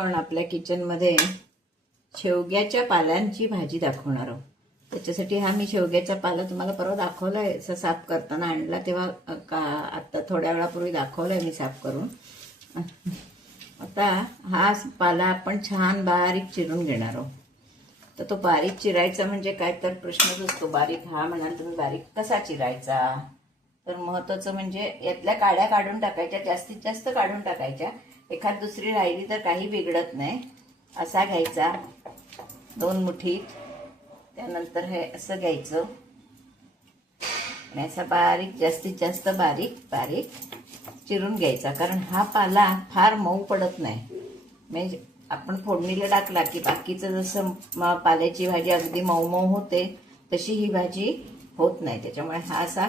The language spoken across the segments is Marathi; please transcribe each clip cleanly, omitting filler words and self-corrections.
आपण आपल्या किचनमध्ये शेवग्याच्या पाल्यांची भाजी दाखवणार आहोत. त्याच्यासाठी हा मी शेवग्याचा पाला तुम्हाला परवा दाखवलाय, साफ करताना आणला तेव्हा आता थोड्या वेळापूर्वी दाखवलाय मी साफ करून. आता हा पाला आपण छान बारीक चिरून घेणार आहोत. तर तो बारीक चिरायचा म्हणजे काय तर प्रश्नच असतो. बारीक हा म्हणाल तुम्ही बारीक कसा चिरायचा, तर महत्वाचं म्हणजे यातल्या काड्या काढून टाकायच्या, जास्तीत जास्त काढून टाकायच्या. एखाद दुसरी राहिली तर काही बिघडत नाही. असा घ्यायचा 2 मुठी. त्यानंतर हे असं घ्यायचं आणि असा बारीक, जास्तीत जास्त बारीक बारीक चिरून घ्यायचा. कारण हा पाला फार मऊ पडत नाही. म्हणजे आपण फोडणीला टाकला की बाकीचं जसं पाल्याची भाजी अगदी मऊ मऊ होते तशी ही भाजी होत नाही. त्याच्यामुळे हा असा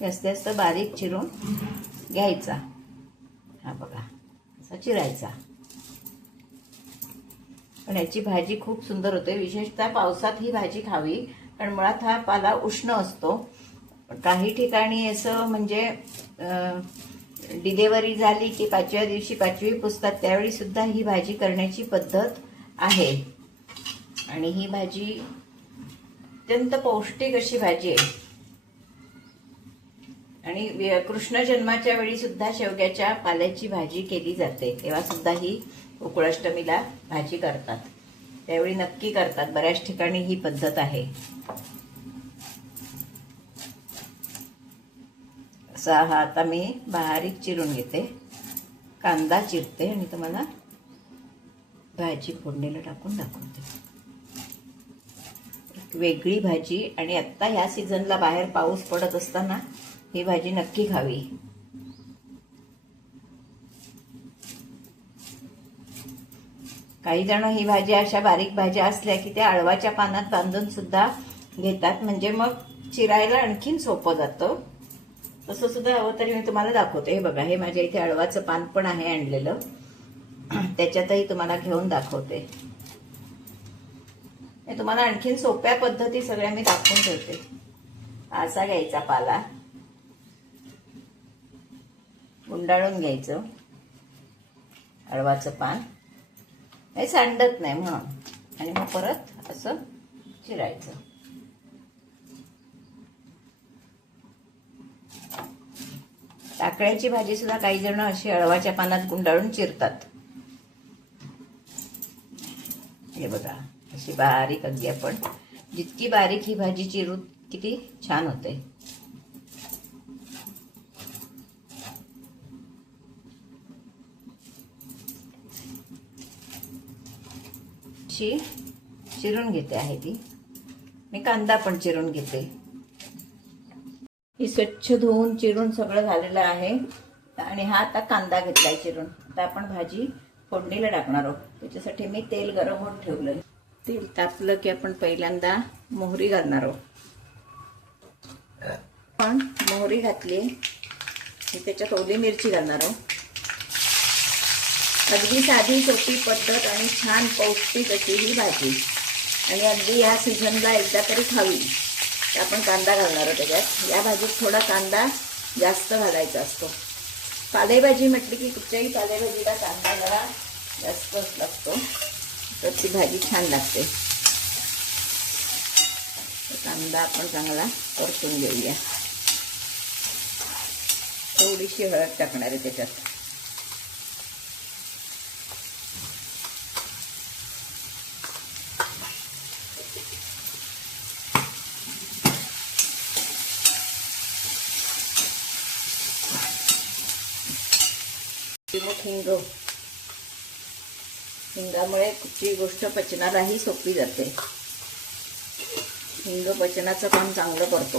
जास्तीत जास्त बारीक चिरून घ्यायचा. हा बघा असा चिरायचा. पण याची भाजी खूप सुंदर होते. विशेषतः पावसात ही भाजी खावी, कारण मुळात हा पाला उष्ण असतो. काही ठिकाणी असं म्हणजे डिलेवरी झाली की 5व्या दिवशी 5वी पुजतात, त्यावेळी सुद्धा ही भाजी करण्याची पद्धत आहे. आणि ही भाजी अत्यंत पौष्टिक अशी भाजी आहे. आणि कृष्ण जन्माच्या वेळी सुद्धा शेवग्याच्या पाल्याची भाजी केली जाते. तेव्हा सुद्धा ही गोकुळाष्टमीला भाजी करतात, त्यावेळी नक्की करतात. बऱ्याच ठिकाणी ही पद्धत आहे. असा हा आता मी बारीक चिरून घेते. कांदा चिरते आणि तुम्हाला भाजी फोडणीला टाकून दाखवते. एक वेगळी भाजी. आणि आत्ता ह्या सीझनला बाहेर पाऊस पडत असताना ही भाजी नक्की खावी. काही जण ही भाजी अशा बारीक भाज्या असल्या की त्या अळवाच्या पानात बांधून सुद्धा घेतात, म्हणजे मग चिरायला आणखीन सोपं जातं. तसं सुद्धा हवं तरी मी तुम्हाला दाखवते. हे बघा, हे माझ्या इथे अळवाचं पान पण आहे आणलेलं, त्याच्यातही तुम्हाला घेऊन दाखवते. हे तुम्हाला आणखीन सोप्या पद्धती सगळ्या मी दाखवून ठेवते. असा घ्यायचा पाला, गुंडाळून घ्यायचं. अळवाचं पान हे सांडत नाही म्हणून. आणि मग परत असं चिरायचं. टाकळ्याची भाजी सुद्धा काही जण अशी अळवाच्या पानात गुंडाळून चिरतात. हे बघा, अशी बारीक अगदी आपण जितकी बारीक ही भाजी चिरू किती छान होते. चिरून घेते आहे ती. मी कांदा पण चिरून घेते. ही स्वच्छ धुवून चिरून सगळं झालेलं आहे. आणि हा आता कांदा घेतलाय चिरून. आता आपण भाजी फोडणीला टाकणार आहोत. त्याच्यासाठी मी तेल गरम होत ठेवलंय. तेल तापलं की आपण पहिल्यांदा मोहरी घालणार आहोत. पण मोहरी घातली की त्याच्यात ओली मिरची घालणार आहोत. अगदी साधी सोपी पद्धत आणि छान पौष्टिक अशी ही भाजी. आणि अगदी या सीझनला एकदा तरी खावी. तर आपण कांदा घालणार आहोत त्याच्यात. या भाजीत थोडा कांदा जास्त घालायचा असतो. पालेभाजी म्हटली की कुठच्याही पालेभाजीला कांदा जरा जास्तच लागतो, तर ती भाजी छान लागते. कांदा आपण चांगला परतून घेऊया. थोडीशी हळद टाकणार आहे त्याच्यात. हिंग. हिंगामुळे कुठची गोष्ट पचनालाही सोपी जाते. हिंग पचनाचं काम चांगलं करतो.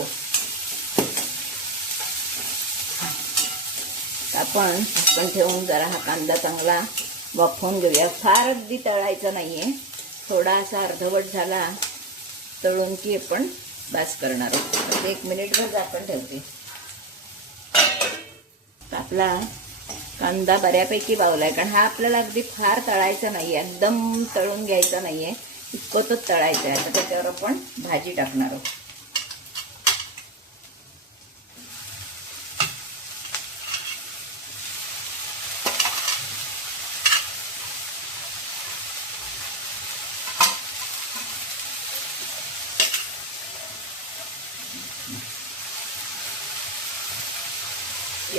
आपण झाकण ठेवून जरा हा कांदा चांगला वाफवून घेऊया. फार अगदी तळायचा नाहीये, थोडा असा अर्धवट झाला तळून की आपण बास करणार आहोत. 1 मिनिटभर झाकण ठेवते. आपला कांदा बऱ्यापैकी बावलाय, कारण हा आपल्याला अगदी फार तळायचा नाहीये, एकदम तळून घ्यायचा नाहीये, इतकंच तळायचं आहे. आता त्याच्यावर आपण भाजी टाकणार आहोत.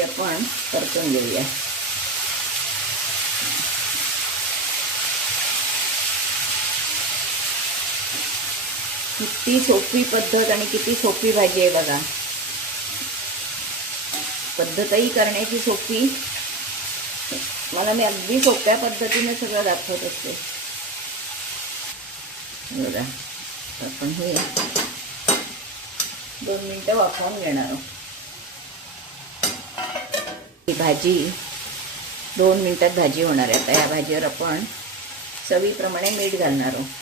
भाजी आपण परतून घेऊया. किती सोपी पद्धत आणि किती सोपी भाजी आहे बघा. पद्धतही करण्याची सोपी. मला मी अगदी सोप्या पद्धतीने सगळं दाखवत असते बघा. आपण हे 2 मिनिटं वाफवून घेणार आहोत. ही भाजी 2 मिनिटात भाजी होणार आहे. आता या भाजीवर आपण चवीप्रमाणे मीठ घालणार आहोत.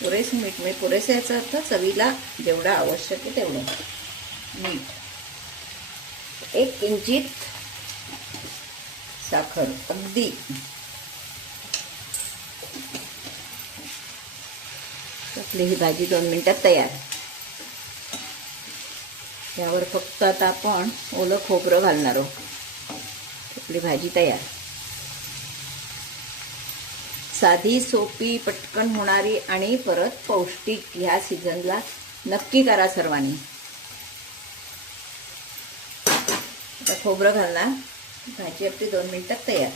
पुरेसे मीठ, म्हणजे पुरेसे याचा अर्थ चवीला जेवढं आवश्यक आहे तेवढं मीठ. 1 किंचित साखर, अगदी. आपली ही भाजी 2 मिनिटात तयार. यावर फक्त आता आपण ओलं खोबरं घालणार आहोत. आपली भाजी तयार. साधी, सोपी, पटकन होणारी आणि परत पौष्टिक. ह्या सीझनला नक्की करा सर्वांनी. आता खोबरं घालणार. भाजी आपली 2 मिनिटात तयार.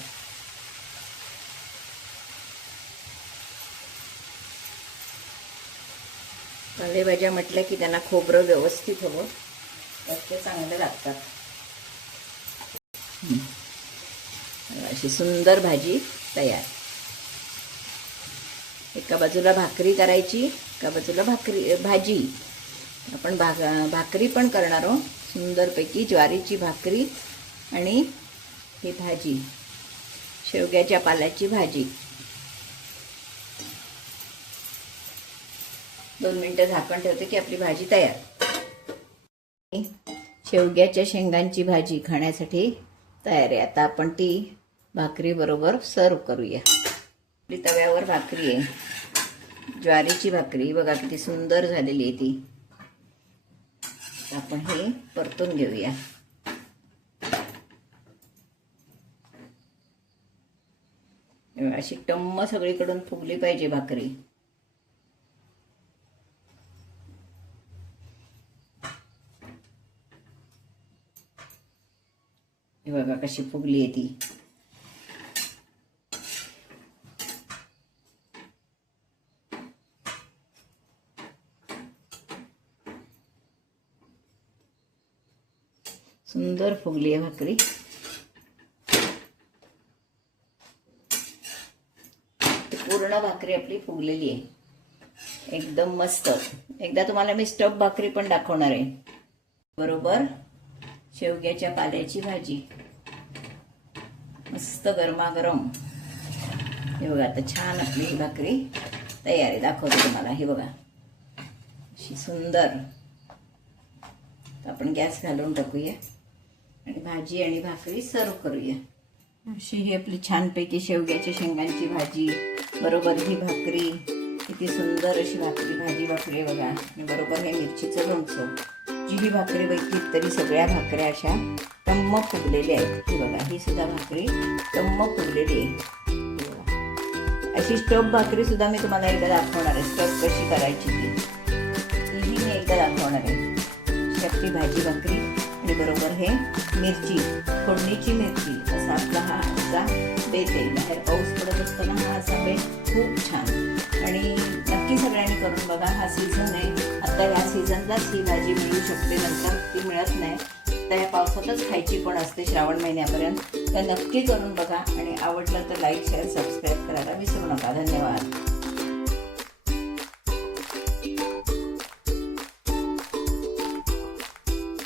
पालेभाज्या म्हटलं की त्यांना खोबरं व्यवस्थित हवं, तर ते चांगले लागतात. अशी सुंदर भाजी तयार. एका बाजूला भाकरी करायची, एका बाजूला भाजी. आपण भाकरी पण करणार आहोत सुंदरपैकी. ज्वारीची भाकरी आणि ही भाजी, शेवग्याच्या पाल्याची भाजी. 2 मिनिटं झाकण ठेवते की आपली भाजी तयार. शेवग्याच्या शेंगांची भाजी खाण्यासाठी तयार आहे. आता आपण ती भाकरी बरोबर सर्व करूया. आपली तव्यावर भाकरी आहे, ज्वारीची भाकरी. बघा किती सुंदर झालेली आहे ती. आपण हे परतून घेऊया. अशी टम्म सगळीकडून फुगली पाहिजे भाकरी. हे बघा कशी फुगली आहे ती. सुंदर फुगली आहे भाकरी. पूर्ण भाकरी आपली फुगलेली आहे, एकदम मस्त. एकदा तुम्हाला मी स्टफ भाकरी पण दाखवणार आहे, बरोबर शेवग्याच्या पाल्याची भाजी. मस्त गरमागरम. हे बघा आता छान आपली ही भाकरी तयार आहे. दाखवते तुम्हाला. हे बघा अशी सुंदर. आपण गॅस घालून टाकूया आणि भाजी आणि भाकरी सर्व करूया. अशी ही आपली छानपैकी शेवग्याच्या शेंगांची भाजी बरोबर ही भाकरी. किती सुंदर अशी भाकरी बघा. आणि बरोबर हे मिरचीचं लोणचं. जी ही भाकरी बघितली तरी सगळ्या भाकऱ्या अशा टम्म फुगलेल्या आहेत. ही बघा ही सुद्धा भाकरी टम्म फुगलेली आहे. अशी स्टफ भाकरी सुद्धा मी तुम्हाला एकदा दाखवणार आहे. स्टफ कशी करायची तीही मी एकदा दाखवणार आहे. अशी आपली भाजी भाकरी आणि बरोबर हे मिरची, फोडणीची मिरची. असा आपला हा असा बेत आहे. बाहेर पाऊस पडत असताना हा असा बेत खूप छान. आणि नक्की सगळ्यांनी करून बघा. हा सीझन आहे. आता ह्या सीझनलाच ही भाजी मिळू शकते, नंतर ती मिळत नाही. तर ह्या पावसातच खायची पण असते श्रावण महिन्यापर्यंत. तर नक्की करून बघा आणि आवडलं तर लाईक, शेअर, सबस्क्राईब करायला विसरू नका. धन्यवाद.